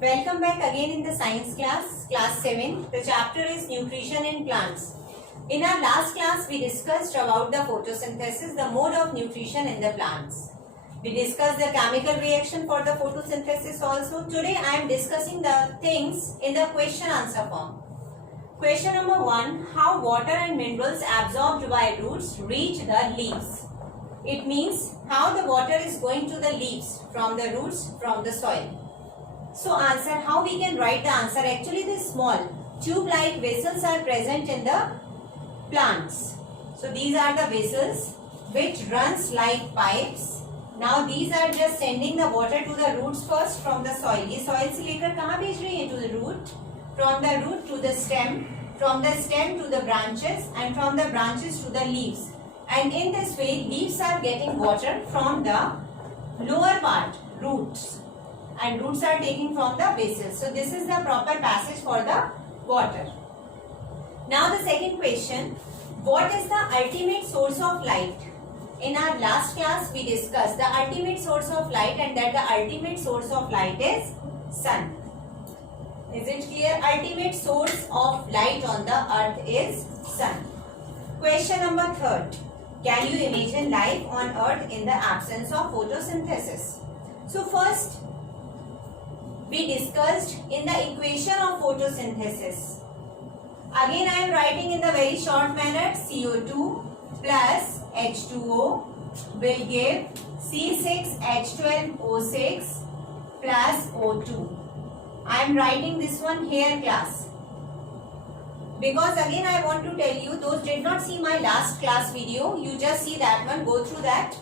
Welcome back again in the science class 7. The chapter is nutrition in plants. In our last class, we discussed about the photosynthesis, the mode of nutrition in the plants. We discussed the chemical reaction for the photosynthesis also. Today, I am discussing the things in the question answer form. Question number 1. How water and minerals absorbed by roots reach the leaves? It means how the water is going to the leaves from the roots from the soil. So answer, how we can write the answer? Actually, these small tube-like vessels are present in the plants. So these are the vessels which runs like pipes. Now these are just sending the water to the roots first from the soil. ये soil से लेकर कहाँ भेज रही है? To the root. From the root to the stem. From the stem to the branches. And from the branches to the leaves. And in this way, leaves are getting water from the lower part, roots. And roots are taking from the bases. So this is the proper passage for the water. Now the second question, what is the ultimate source of light? In our last class we discussed the ultimate source of light, and that the ultimate source of light is sun. Is it clear? Ultimate source of light on the earth is sun. Question number 3. Can you imagine life on earth in the absence of photosynthesis? So first, we discussed in the equation of photosynthesis. Again, I am writing in the very short manner. CO2 plus H2O will give C6H12O6 plus O2. I am writing this one here, class. Because again, I want to tell you, those did not see my last class video, you just see that one, go through that.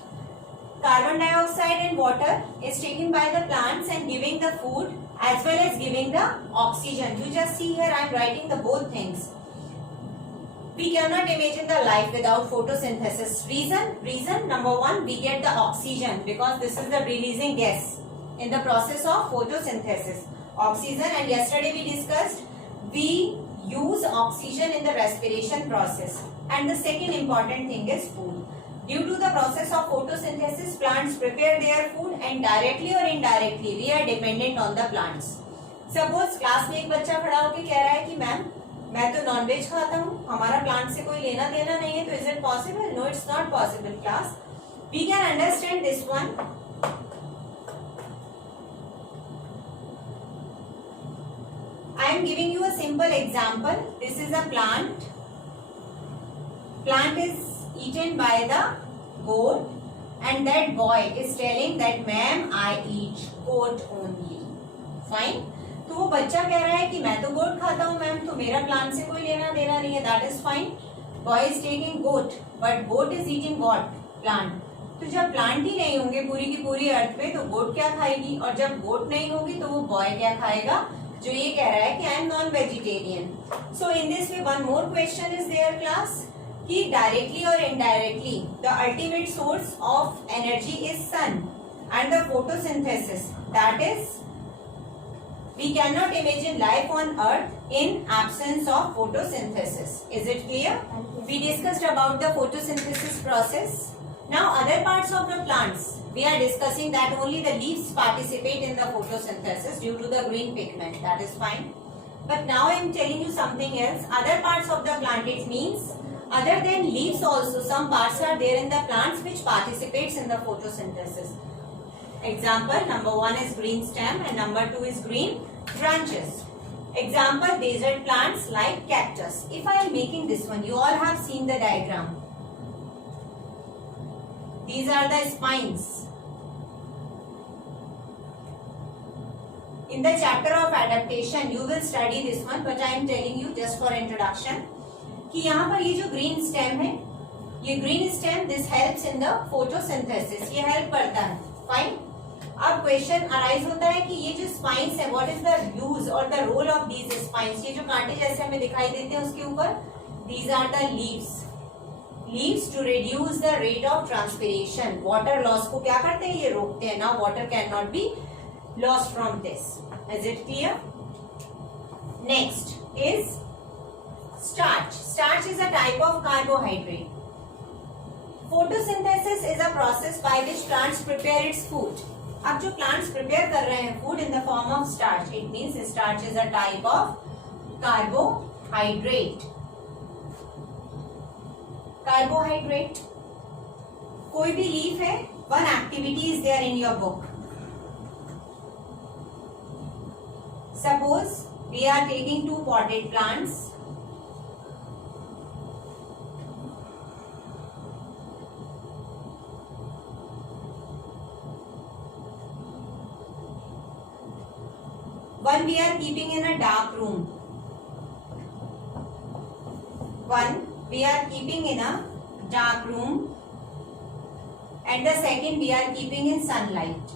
Carbon dioxide and water is taken by the plants and giving the food as well as giving the oxygen. You just see here I am writing the both things. We cannot imagine the life without photosynthesis. Reason number 1, we get the oxygen because this is the releasing gas in the process of photosynthesis. Oxygen, and yesterday we discussed we use oxygen in the respiration process. And the second important thing is food. Due to the process of photosynthesis, plants prepare their food and directly or indirectly we are dependent on the plants. Suppose class में एक बच्चा खड़ा होकर कह रहा है कि ma'am मैं तो नॉनवेज खाता हूँ, हमारा प्लांट से कोई लेना देना नहीं है, तो is it possible? No, it's not possible, class. We can understand this one. I am giving you a simple example. This is a plant. Plant is eaten by the goat, and that boy is telling that ma'am I eat goat only. Fine. तो वो बच्चा कह रहा है कि मैं तो गोट खाता हूँ मैम, तो मेरा प्लांट से कोई लेना देना नहीं है. That is fine. Boy is taking goat, but goat is eating what? Plant. तो जब प्लांट ही नहीं होंगे पूरी की पूरी अर्थ पे, तो गोट क्या खाएगी? और जब गोट नहीं होगी तो वो बॉय क्या खाएगा? जो ये कह रहा है कि I am non vegetarian. So in this way one more question is there, class, कि डायरेक्टली और indirectly the ultimate source of energy is sun and the photosynthesis, that is we cannot imagine life on earth in absence of photosynthesis. Is it clear? We discussed about the photosynthesis process. Now other parts of the plants, we are discussing that only the leaves participate in the photosynthesis due to the green pigment. That is fine. But now I am telling you something else. Other parts of the plant, it means other than leaves also some parts are there in the plants which participates in the photosynthesis. Example, number 1 is green stem and number 2 is green branches. Example, desert plants like cactus. If I am making this one, you all have seen the diagram. These are the spines. In the chapter of adaptation, you will study this one, but I am telling you just for introduction कि यहाँ पर ये जो green stem है, ये green stem, this helps in the photosynthesis. ये help करता है. Fine. अब क्वेश्चन अराइज होता है कि ये जो स्पाइन्स है, व्हाट इज द यूज और the role of these spines? ये जो कांटे जैसे हमें दिखाई देते हैं उसके ऊपर, these are the leaves to reduce the rate of transpiration. Water loss को क्या करते हैं? ये रोकते हैं. Now water can not be lost from this. Is it clear? Next is starch. Starch is a type of carbohydrate. Photosynthesis is a process by which plants prepare its food. अब जो plants prepare कर रहे हैं food in the form of starch, it means starch is a type of carbohydrate. Carbohydrate. कोई भी leaf है, one activity is there in your book. Suppose we are taking 2 potted plants. One we are keeping in a dark room. One we are keeping in a dark room, and the second we are keeping in sunlight.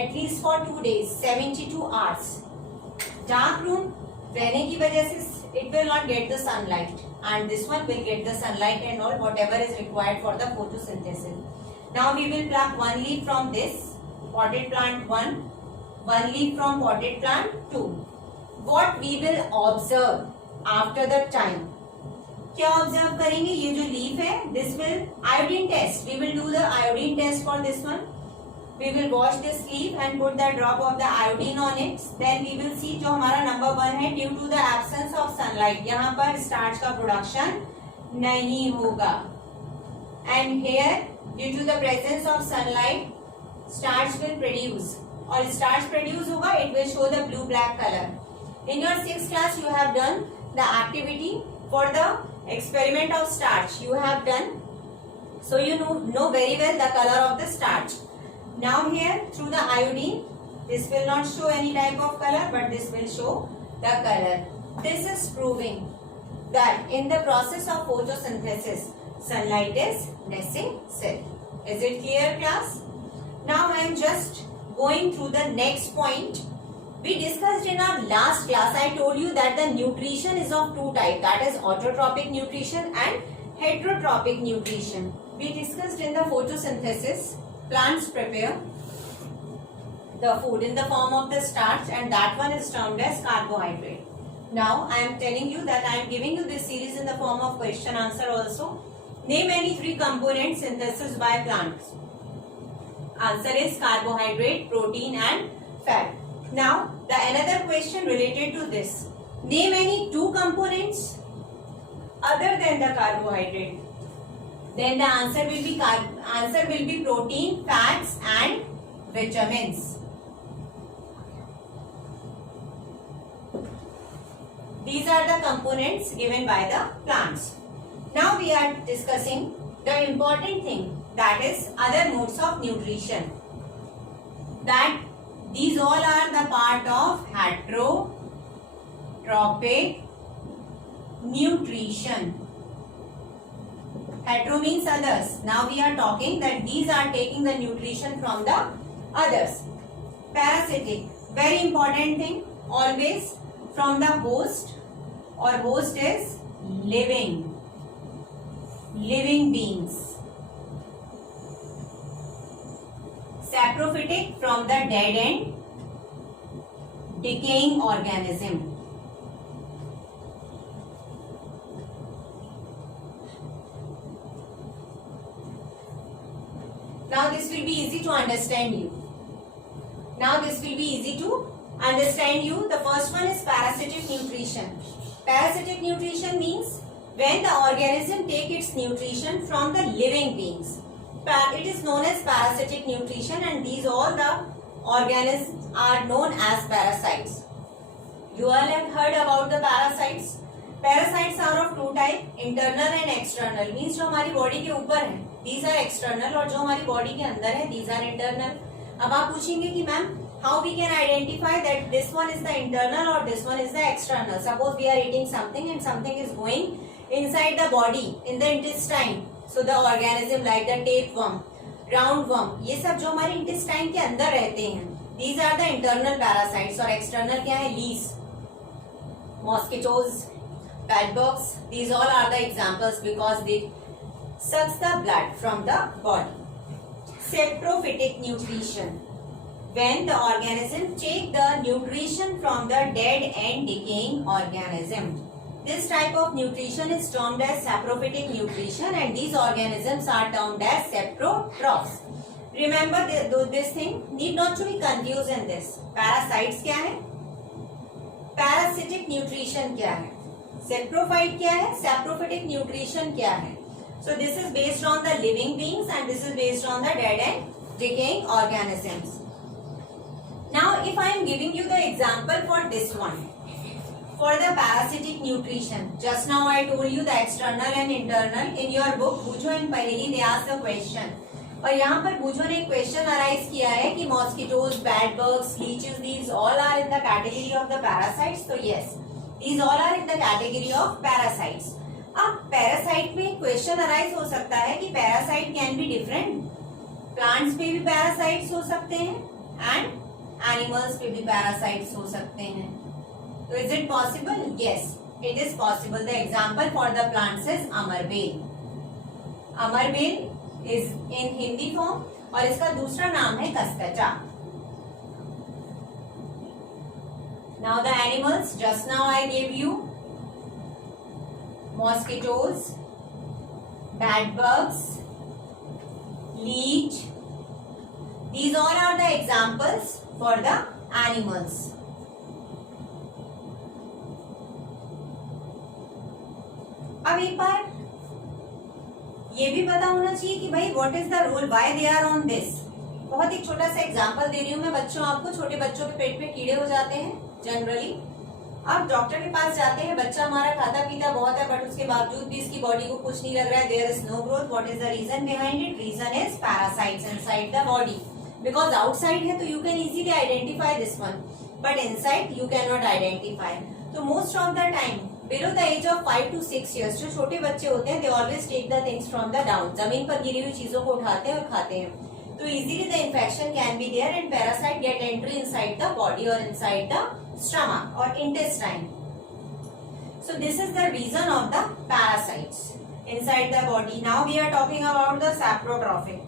At least for 2 days, 72 hours. Dark room रहने की वजह से it will not get the sunlight, and this one will get the sunlight and all whatever is required for the photosynthesis. Now we will pluck one leaf from this potted plant 1, one leaf from potted plant 2. What we will observe after the time? क्या observe करेंगे? ये जो leaf है, this will iodine test. We will do the iodine test for this one. We will wash this leaf and put the drop of the iodine on it. Then we will see जो हमारा number 1 है, due to the absence of sunlight, यहाँ पर starch का production नहीं होगा. And here due to the presence of sunlight starch will produce, और starch produce होगा, it will show the blue black color. In your 6th class you have done the activity for the experiment of starch. You have done, so you know very well the color of the starch. Now here through the iodine, this will not show any type of color, but this will show the color. This is proving that in the process of photosynthesis, sunlight is necessary. Is it clear, class? Now I am just going through the next point. We discussed in our last class, I told you that the nutrition is of 2 types, that is autotrophic nutrition and heterotrophic nutrition. We discussed in the photosynthesis, plants prepare the food in the form of the starch, and that one is termed as carbohydrate. Now I am telling you that I am giving you this series in the form of question answer also. Name any 3 components synthesis by plants. Answer is carbohydrate, protein and fat. Now the another question related to this. Name any 2 components other than the carbohydrate. Then the answer will be protein, fats and vitamins. These are the components given by the plants. Now we are discussing the important thing, that is other modes of nutrition. That these all are the part of heterotrophic nutrition. Hetero means others. Now we are talking that these are taking the nutrition from the others. Parasitic, very important thing, always from the host, or host is living beings. Saprophytic, from the dead and decaying organism. Now this will be easy to understand you. The first one is parasitic nutrition. Parasitic nutrition means when the organism take its nutrition from the living beings. It is known as parasitic nutrition, and these all the organisms are known as parasites. You all have heard about the parasites. Parasites are of 2 types, internal and external. Means जो हमारी body के ऊपर है, these are external, और जो हमारी body के अंदर है, these are internal. अब आप पूछेंगे कि ma'am how we can identify that this one is the internal or this one is the external. Suppose we are eating something and something is going inside the body, in the intestine. So the organism like the tapeworm, roundworm, ये सब जो हमारे intestine के अंदर रहते हैं, these are the internal parasites. और external क्या है? Yeast, mosquitoes, bedbugs. These all are the examples because they sucks the blood from the body. Saprophytic nutrition, when the organism take the nutrition from the dead and decaying organism. This type of nutrition is termed as saprophytic nutrition, and these organisms are termed as saprotrophs. Remember this thing, need not to be confused in this. Parasites क्या है, parasitic nutrition क्या है, saprophyte क्या है, saprophytic nutrition क्या है. So this is based on the living beings and this is based on the dead and decaying organisms. Now if I am giving you the example for this one, for the parasitic nutrition, just now I told you the external and internal. In your book Bujho and Paheli they ask the question, और यहाँ पर बूझो ने एक question arise किया है कि mosquitoes, bad bugs, leches, these all are in the category of the parasites. तो yes, these all are in the category of parasites. अब पैरासाइट में क्वेश्चन अराइज हो सकता है कि parasite can be different, plants पे भी पैरासाइट्स हो सकते हैं एंड एनिमल्स पे भी पैरासाइट्स हो सकते हैं. तो is it possible? Yes, it is possible. The example for the plants is amarbel. Amarbel is in Hindi form और इसका दूसरा नाम है Cuscuta. Now the animals, just now I give you mosquitoes, bad bugs, leech. These all are the examples for the animals. अब एक बार ये भी पता होना चाहिए कि भाई what is the role, why they are on this. बहुत एक छोटा सा एग्जांपल दे रही हूँ मैं बच्चों, आपको छोटे बच्चों के पेट में कीड़े हो जाते हैं जनरली. आप डॉक्टर के पास जाते हैं, बच्चा हमारा खाता पीता बहुत है बट उसके बावजूद भी इसकी बॉडी को कुछ नहीं लग रहा है, there is no growth. What is the reason behind it? Reason is parasites inside the body. Because outside है तो you can easily identify this one, but inside you can not identify. तो most of the time below the age of 5 to 6 years जो छोटे बच्चे होते हैं, they always take the things from the down. जमीन पर गिरी हुई चीजों को उठाते हैं और खाते हैं. तो easily the infection can be there and parasite get entry inside the body और इनसाइड द स्टमक और intestine. So this is the reason of the parasites inside the body. Now we are talking about the saprotrophic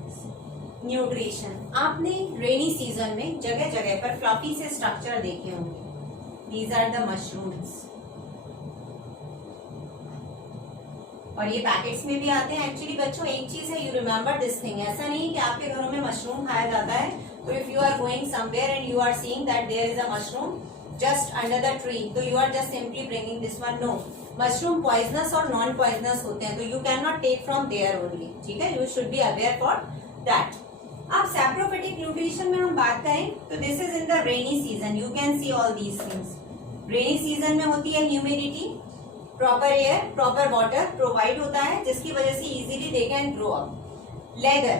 nutrition. आपने rainy season में जगह जगह पर fluffy से structure देखे होंगे. These are the mushrooms. और ये पैकेट्स में भी आते हैं. एक्चुअली बच्चों एक चीज है, यू रिमेम्बर दिस थिंग. ऐसा नहीं कि आपके घरों में मशरूम खाया जाता है तो if you are going somewhere and you are seeing that there is a mushroom just under the tree, so you are just simply bringing this one. No, mushroom poisonous और non poisonous होते हैं, तो you cannot take from there only. ठीक है, you should be aware for that. अब saprophytic nutrition में हम बात करें तो this is in the rainy season. You can see all these things. Rainy season में होती है humidity, proper air, proper water provide होता है जिसकी वजह से easily they can grow up. Leather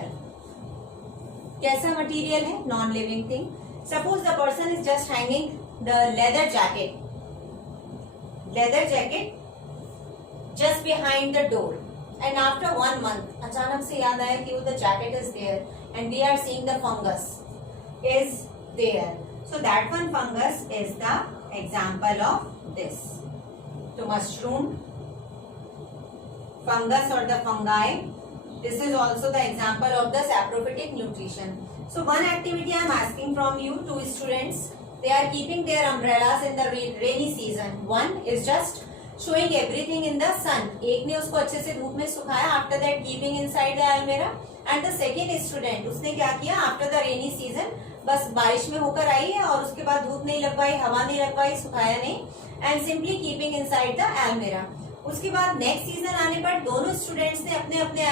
कैसा मटेरियल है? Non living thing. Suppose the person is just hanging the leather jacket just behind the door and after 1 month अचानक से याद आया कि वो the jacket is there and we are seeing the fungus is there. So that one fungus is the example of this. So mushroom, fungus or the fungi, this is also the example of the saprophytic nutrition. So one activity I am asking from you, 2 students, they are keeping their umbrellas in the rainy season. One is just showing everything in the sun. एक ने उसको अच्छे से धूप में सुखाया, after that keeping inside the almirah. And the second student, उसने क्या किया, after the rainy season बस बारिश में होकर आई है और उसके बाद धूप नहीं लगवाई, हवा नहीं लगवाई, सुखाया नहीं, and simply keeping inside the almirah. उसके बाद नेक्स्ट सीजन आने पर दोनों स्टूडेंट्स ने अपने अपने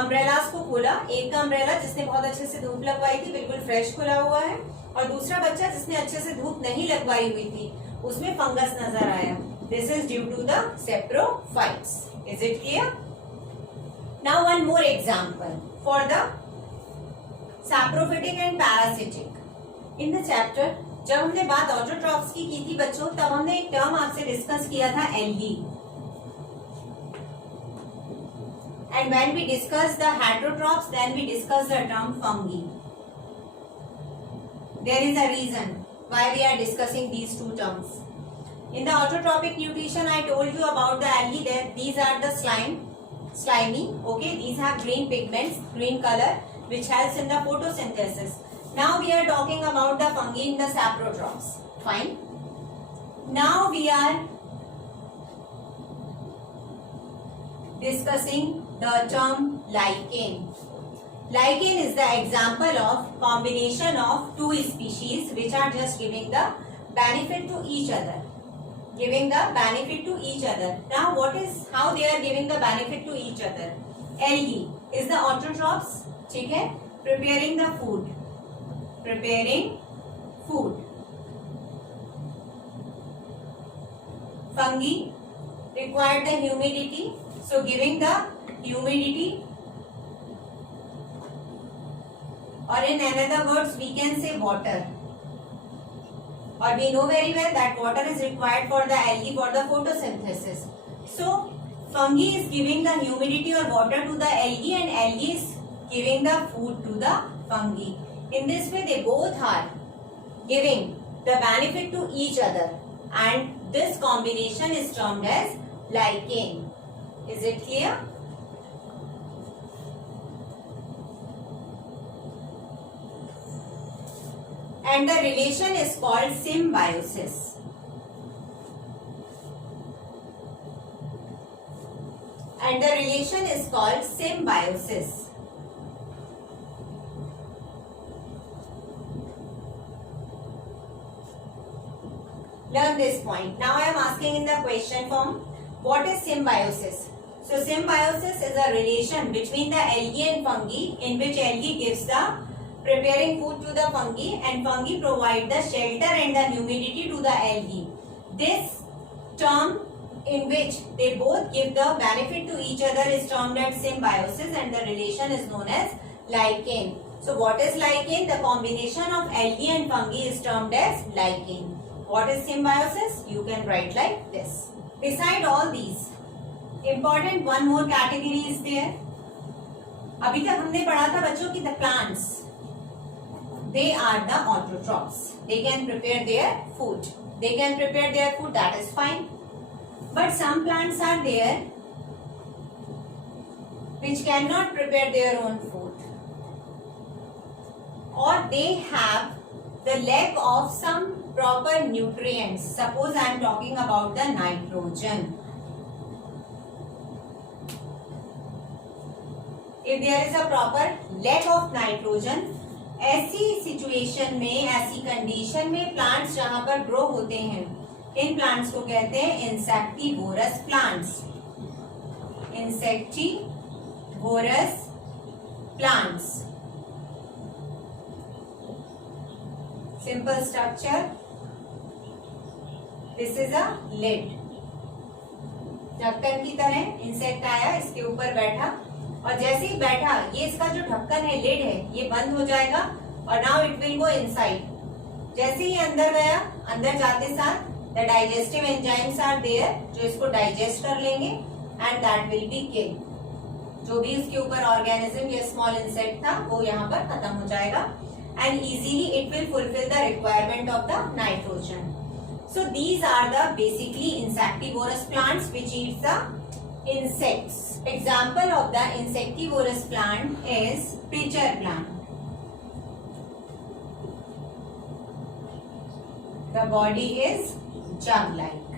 अम्ब्रेलास को खोला. एक का अम्ब्रेला जिसने बहुत अच्छे से धूप लगवाई थी बिल्कुल फ्रेश खुला हुआ है, और दूसरा बच्चा जिसने अच्छे से धूप नहीं लगवाई हुई थी उसमें फंगस नजर आया. This is due to the saprophytes. Is it clear? Now one more example for the saprophytic and parasitic. In the chapter जब हमने बात ऑटोट्रॉप्स की थी बच्चों, तब हमने एक टर्म आपसे डिस्कस किया था algae. And when we discuss the heterotrophs, then we discuss the term fungi. There is a reason why we are discussing these 2 terms. In the autotrophic nutrition, I told you about the algae. There, these are the slimy. Okay, these have green pigments, green color, which helps in the photosynthesis. Now we are talking about the fungi in the saprotrophs. Fine. Now we are discussing the term lichen. Lichen is the example of combination of two species which are just giving the benefit to each other. Giving the benefit to each other. Now what is, how they are giving the benefit to each other? Algae is the autotrophs, ठीक है, preparing the food. Preparing food. Fungi require the humidity, so giving the humidity, or in another words we can say water, or we know very well that water is required for the algae for the photosynthesis. So fungi is giving the humidity or water to the algae, and algae is giving the food to the fungi. In this way they both are giving the benefit to each other, and this combination is termed as lichen. Is it clear? And the relation is called symbiosis. And the relation is called symbiosis. Learn this point. Now I am asking in the question form, what is symbiosis? So symbiosis is a relation between the algae and fungi, in which algae gives the preparing food to the fungi, and fungi provide the shelter and the humidity to the algae. This term in which they both give the benefit to each other is termed as symbiosis, and the relation is known as lichen. So what is lichen? The combination of algae and fungi is termed as lichen. What is symbiosis? You can write like this. Beside all these, important one more category is there. अभी तक हमने पढ़ा था बच्चों की the plants. They are the autotrophs. They can prepare their food. They can prepare their food, that is fine. But some plants are there which cannot prepare their own food, or they have the lack of some proper nutrients. Suppose I am talking about the nitrogen. If there is a proper lack of nitrogen, ऐसी situation में, ऐसी condition में plants जहां पर grow होते हैं, in plants को कहते हैं insectivorous plants. Insectivorous plants. Simple structure. This is a lid. ढक्कन की तरह इंसेक्ट आया, इसके ऊपर बैठा, और जैसे ही बैठा, ये इसका जो ढक्कन है, लिड है, ये बंद हो जाएगा, और now it will go inside. जैसे ही अंदर गया, अंदर जाते साथ the digestive enzymes are there, जो इसको डाइजेस्ट कर लेंगे, and that will be kill. जो भी इसके ऊपर ऑर्गेनिज्म या स्मॉल इंसेक्ट था, वो यहाँ पर खत्म हो जाएगा, and easily it will fulfil the requirement of the nitrogen. So these are the basically insectivorous plants which eats the insects. Example of the insectivorous plant is pitcher plant. The body is jug-like.